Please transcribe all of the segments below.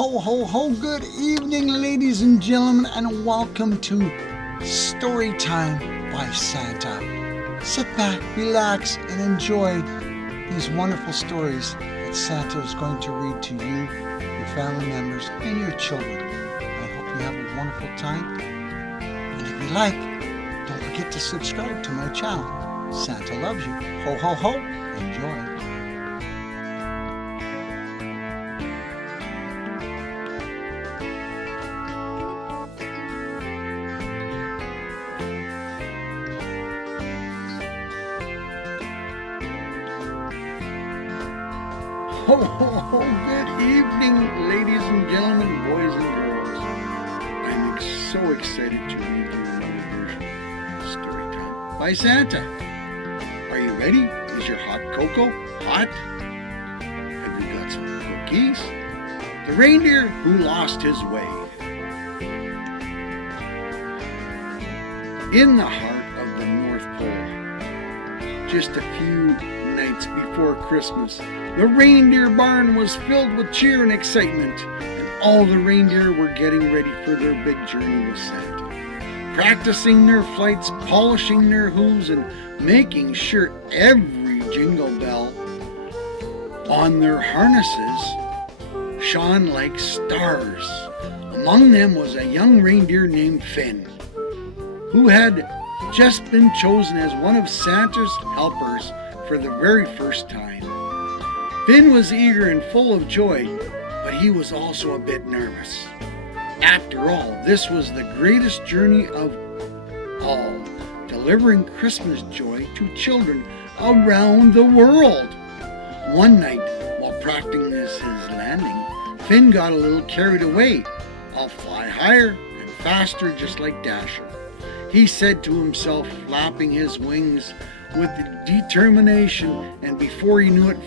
Ho, ho, ho, good evening, ladies and gentlemen, and welcome to Story Time by Santa. Sit back, relax, and enjoy these wonderful stories that Santa is going to read to you, your family members, and your children. I hope you have a wonderful time, and if you like, don't forget to subscribe to my channel. Santa loves you. Ho, ho, ho, enjoy. Ho, ho, ho, good evening, ladies and gentlemen, boys and girls. I'm so excited to read you another version of Story Time by Santa. Are you ready? Is your hot cocoa hot? Have you got some cookies? The reindeer who lost his way. In the heart of the North Pole, just a few nights before Christmas, the reindeer barn was filled with cheer and excitement, and all the reindeer were getting ready for their big journey with Santa, practicing their flights, polishing their hooves, and making sure every jingle bell on their harnesses shone like stars. Among them was a young reindeer named Finn, who had just been chosen as one of Santa's helpers for the very first time. Finn was eager and full of joy, but he was also a bit nervous. After all, this was the greatest journey of all, delivering Christmas joy to children around the world. One night, while practicing his landing, Finn got a little carried away. "I'll fly higher and faster just like Dasher," he said to himself, flapping his wings with determination, and before he knew it,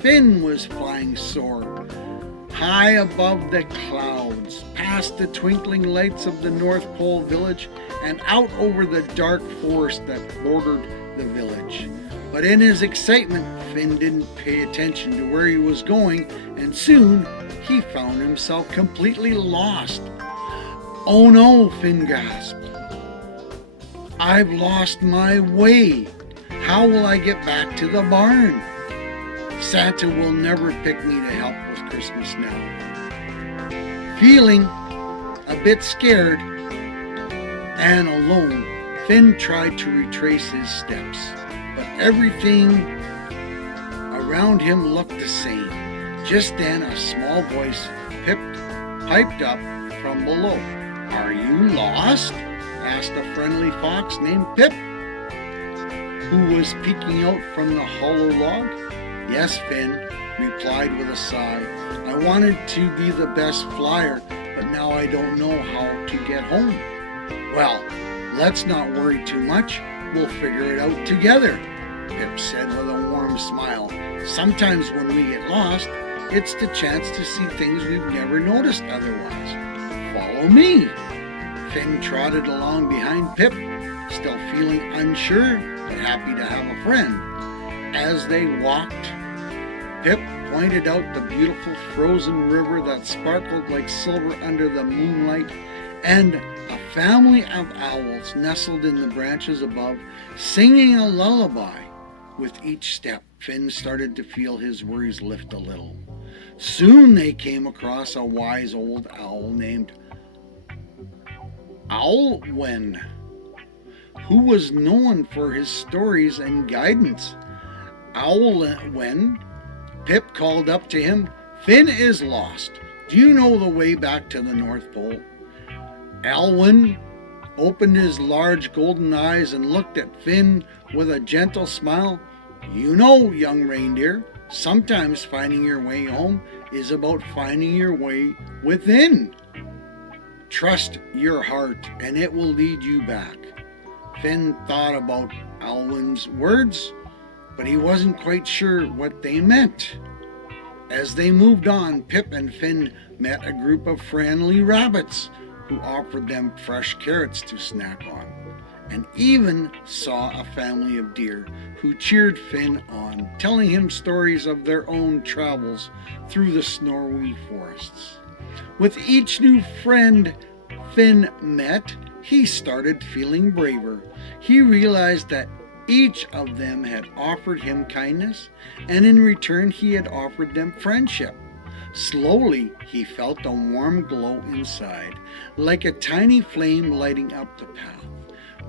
Finn was flying soar high above the clouds, past the twinkling lights of the North Pole village, and out over the dark forest that bordered the village. But in his excitement, Finn didn't pay attention to where he was going, and soon he found himself completely lost. "Oh no," Finn gasped. "I've lost my way. How will I get back to the barn? Santa will never pick me to help with Christmas now." Feeling a bit scared and alone, Finn tried to retrace his steps, but everything around him looked the same. Just then a small voice piped up from below. "Are you lost?" asked a friendly fox named Pip, who was peeking out from the hollow log. "Yes, Finn," replied with a sigh. "I wanted to be the best flyer, but now I don't know how to get home." "Well, let's not worry too much. We'll figure it out together," Pip said with a warm smile. "Sometimes when we get lost, it's the chance to see things we've never noticed otherwise. Follow me." Finn trotted along behind Pip, still feeling unsure but happy to have a friend. As they walked, Pip pointed out the beautiful frozen river that sparkled like silver under the moonlight, and a family of owls nestled in the branches above, singing a lullaby. With each step, Finn started to feel his worries lift a little. Soon they came across a wise old owl named Olwen, who was known for his stories and guidance. "Olwen," Pip called up to him, "Finn is lost. Do you know the way back to the North Pole?" Olwen opened his large golden eyes and looked at Finn with a gentle smile. "You know, young reindeer, sometimes finding your way home is about finding your way within. Trust your heart and it will lead you back." Finn thought about Olwen's words, but he wasn't quite sure what they meant. As they moved on, Pip and Finn met a group of friendly rabbits who offered them fresh carrots to snack on, and even saw a family of deer who cheered Finn on, telling him stories of their own travels through the snowy forests. With each new friend Finn met, he started feeling braver. He realized that each of them had offered him kindness, and in return he had offered them friendship. Slowly, he felt a warm glow inside, like a tiny flame lighting up the path.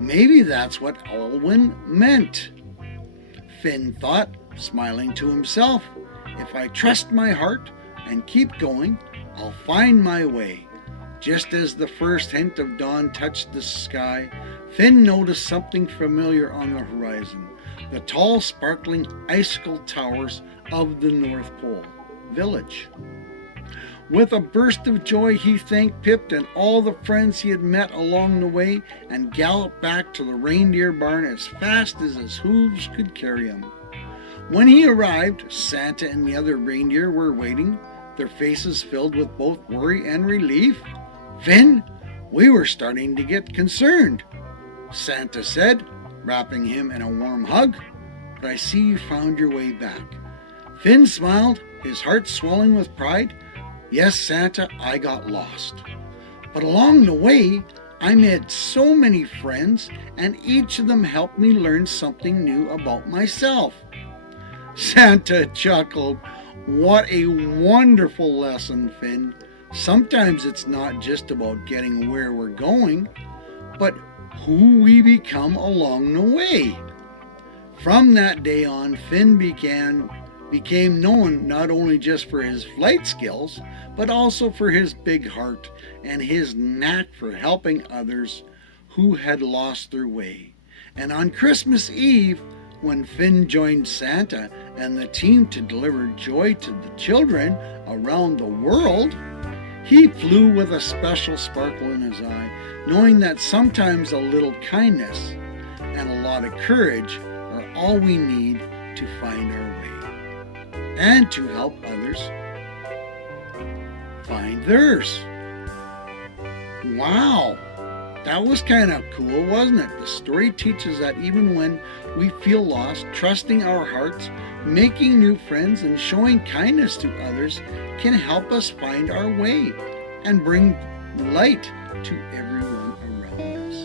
Maybe that's what Olwen meant, Finn thought, smiling to himself. If I trust my heart and keep going, I'll find my way. Just as the first hint of dawn touched the sky, Finn noticed something familiar on the horizon, the tall, sparkling icicle towers of the North Pole village. With a burst of joy, he thanked Pip and all the friends he had met along the way and galloped back to the reindeer barn as fast as his hooves could carry him. When he arrived, Santa and the other reindeer were waiting, their faces filled with both worry and relief. "Finn, we were starting to get concerned," Santa said, wrapping him in a warm hug. "But I see you found your way back." Finn smiled, his heart swelling with pride. "Yes, Santa, I got lost. But along the way, I met so many friends, and each of them helped me learn something new about myself." Santa chuckled. "What a wonderful lesson, Finn. Sometimes it's not just about getting where we're going, but who we become along the way." From that day on, Finn became known not only just for his flight skills, but also for his big heart and his knack for helping others who had lost their way. And on Christmas Eve, when Finn joined Santa and the team to deliver joy to the children around the world, he flew with a special sparkle in his eye, knowing that sometimes a little kindness and a lot of courage are all we need to find our way and to help others find theirs. Wow, that was kind of cool, wasn't it? The story teaches that even when we feel lost, trusting our hearts, making new friends, and showing kindness to others can help us find our way and bring light to everyone around us.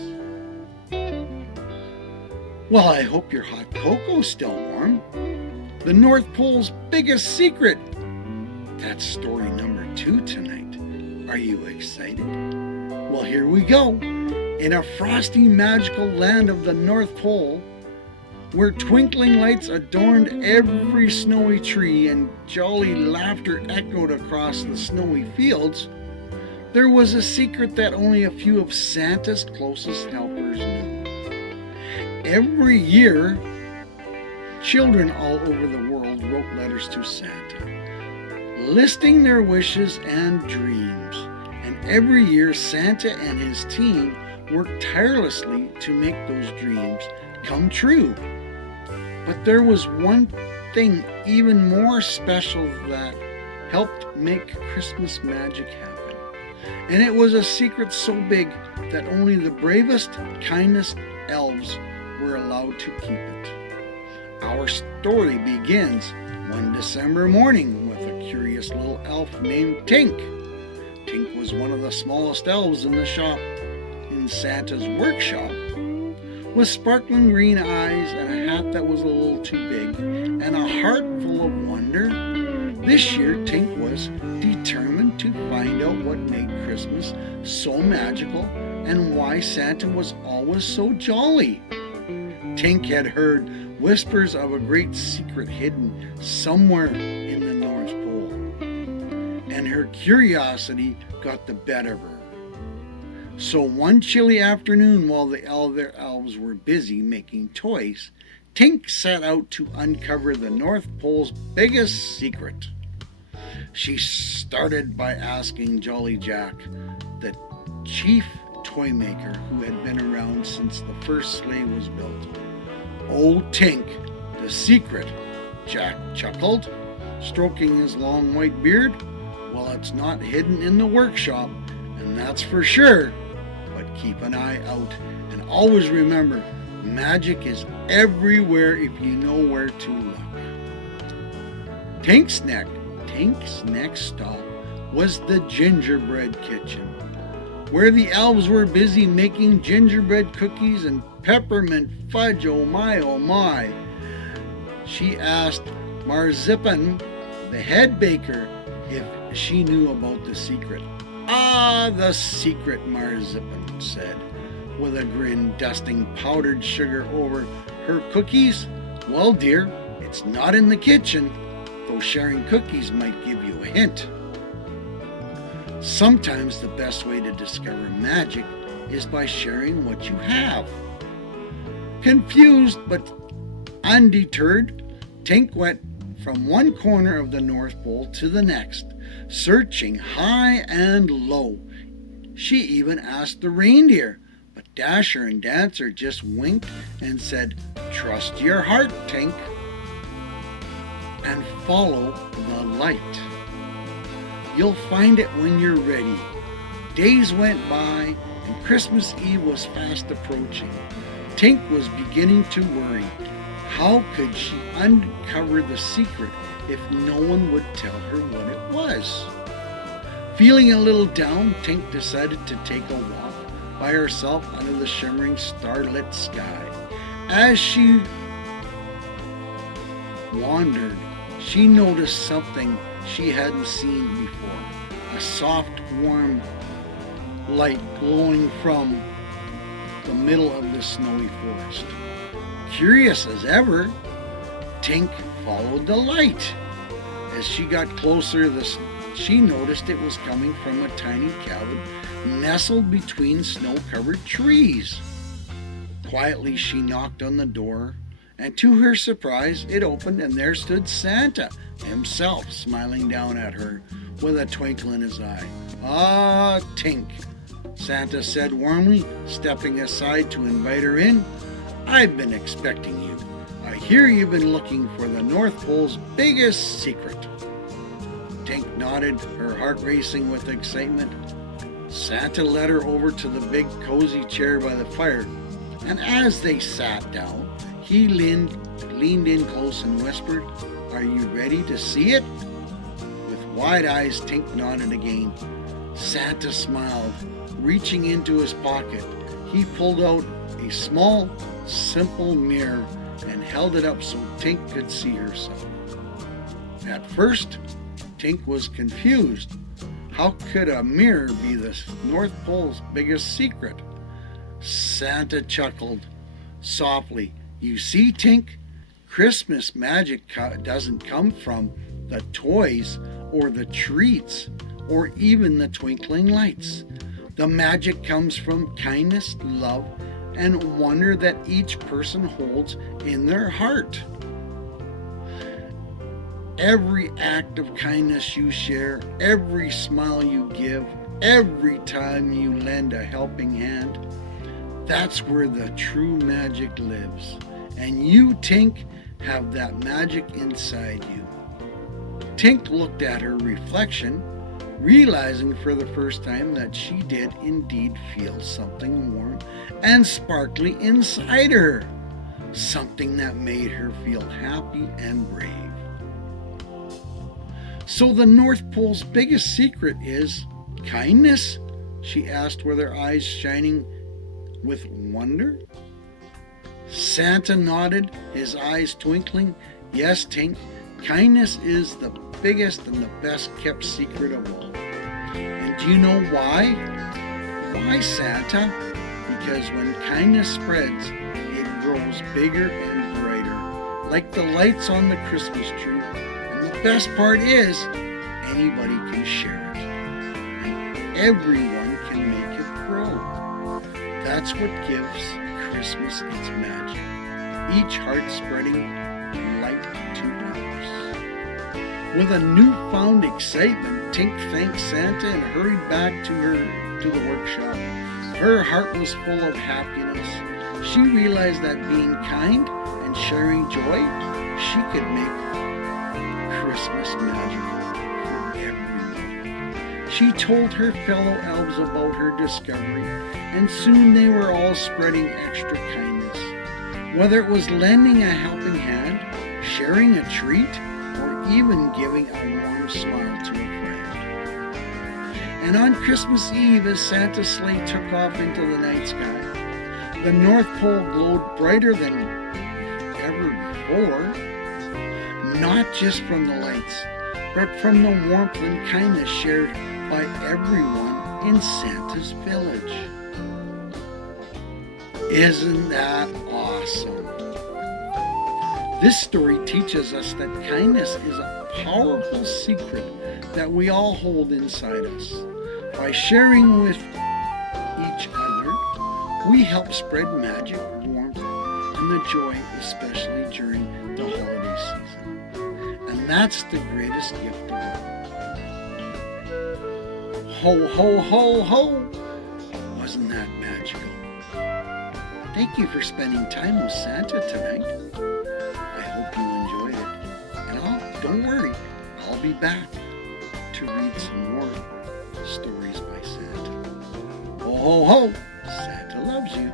Well, I hope your hot cocoa's still warm. The North Pole's biggest secret. That's story number 2 tonight. Are you excited? Well, here we go. In a frosty, magical land of the North Pole, where twinkling lights adorned every snowy tree and jolly laughter echoed across the snowy fields, there was a secret that only a few of Santa's closest helpers knew. Every year, children all over the world wrote letters to Santa, listing their wishes and dreams. And every year, Santa and his team worked tirelessly to make those dreams come true. But there was one thing even more special that helped make Christmas magic happen. And it was a secret so big that only the bravest, kindest elves were allowed to keep it. Our story begins one December morning with a curious little elf named Tink. Tink was one of the smallest elves in the shop, in Santa's workshop, with sparkling green eyes and a hat that was a little too big and a heart full of wonder. This year, Tink was determined to find out what made Christmas so magical and why Santa was always so jolly. Tink had heard whispers of a great secret hidden somewhere in the North Pole, and her curiosity got the better of her. So one chilly afternoon, while the other elves were busy making toys, Tink set out to uncover the North Pole's biggest secret. She started by asking Jolly Jack, the chief toy maker who had been around since the first sleigh was built. "Oh, Tink, the secret," Jack chuckled, stroking his long white beard. "Well, it's not hidden in the workshop, and that's for sure. But keep an eye out, and always remember, magic is everywhere if you know where to look." Tink's next stop was the gingerbread kitchen, where the elves were busy making gingerbread cookies and peppermint fudge. Oh my, oh my. She asked Marzipan, the head baker, if she knew about the secret. Ah, the secret, Marzipan said, with a grin, dusting powdered sugar over her cookies. Well, dear, it's not in the kitchen, though sharing cookies might give you a hint. Sometimes the best way to discover magic is by sharing what you have. Confused but undeterred, Tink went from one corner of the North Pole to the next, searching high and low. She even asked the reindeer, but Dasher and Dancer just winked and said, "Trust your heart, Tink, and follow the light. You'll find it when you're ready." Days went by, and Christmas Eve was fast approaching. Tink was beginning to worry. How could she uncover the secret if no one would tell her what it was? Feeling a little down, Tink decided to take a walk by herself under the shimmering starlit sky. As she wandered, she noticed something she hadn't seen before. A soft, warm light glowing from the middle of the snowy forest. Curious as ever, Tink followed the light. As she got closer, she noticed it was coming from a tiny cabin nestled between snow-covered trees. Quietly, she knocked on the door, and to her surprise, it opened, and there stood Santa himself, smiling down at her with a twinkle in his eye. "Ah, Tink," Santa said warmly, stepping aside to invite her in. "I've been expecting you. I hear you've been looking for the North Pole's biggest secret." Tink nodded, her heart racing with excitement. Santa led her over to the big cozy chair by the fire, and as they sat down, he leaned in close and whispered, "Are you ready to see it?" With wide eyes, Tink nodded again. Santa smiled. Reaching into his pocket, he pulled out a small, simple mirror and held it up so Tink could see herself. At first, Tink was confused. How could a mirror be the North Pole's biggest secret? Santa chuckled softly. "You see, Tink, Christmas magic doesn't come from the toys or the treats or even the twinkling lights. The magic comes from kindness, love, and wonder that each person holds in their heart. Every act of kindness you share, every smile you give, every time you lend a helping hand, that's where the true magic lives. And you, Tink, have that magic inside you." Tink looked at her reflection, realizing for the first time that she did indeed feel something warm and sparkly inside her, something that made her feel happy and brave. "So the North Pole's biggest secret is kindness?" she asked with her eyes shining with wonder. Santa nodded, his eyes twinkling. "Yes, Tink, kindness is the biggest and the best kept secret of all. And do you know why? Why, Santa? Because when kindness spreads, it grows bigger and brighter, like the lights on the Christmas tree. And the best part is, anybody can share it, and everyone can make it grow. That's what gives Christmas its magic. Each heart spreading light to others." With a newfound excitement, Tink thanked Santa and hurried back to the workshop. Her heart was full of happiness. She realized that being kind and sharing joy, she could make Christmas magical for everyone. She told her fellow elves about her discovery, and soon they were all spreading extra kindness. Whether it was lending a helping hand, sharing a treat, or even giving a warm smile to a friend. And on Christmas Eve, as Santa's sleigh took off into the night sky, the North Pole glowed brighter than ever before, not just from the lights, but from the warmth and kindness shared by everyone in Santa's village. Isn't that awesome? This story teaches us that kindness is a powerful secret that we all hold inside us. By sharing with each other, we help spread magic, warmth, and the joy, especially during the holiday season. And that's the greatest gift of all. Ho, ho, ho, ho! Wasn't that magical? Thank you for spending time with Santa tonight. I hope you enjoyed it. And don't worry, I'll be back to read some more stories by Santa. Ho, ho, ho! Santa loves you.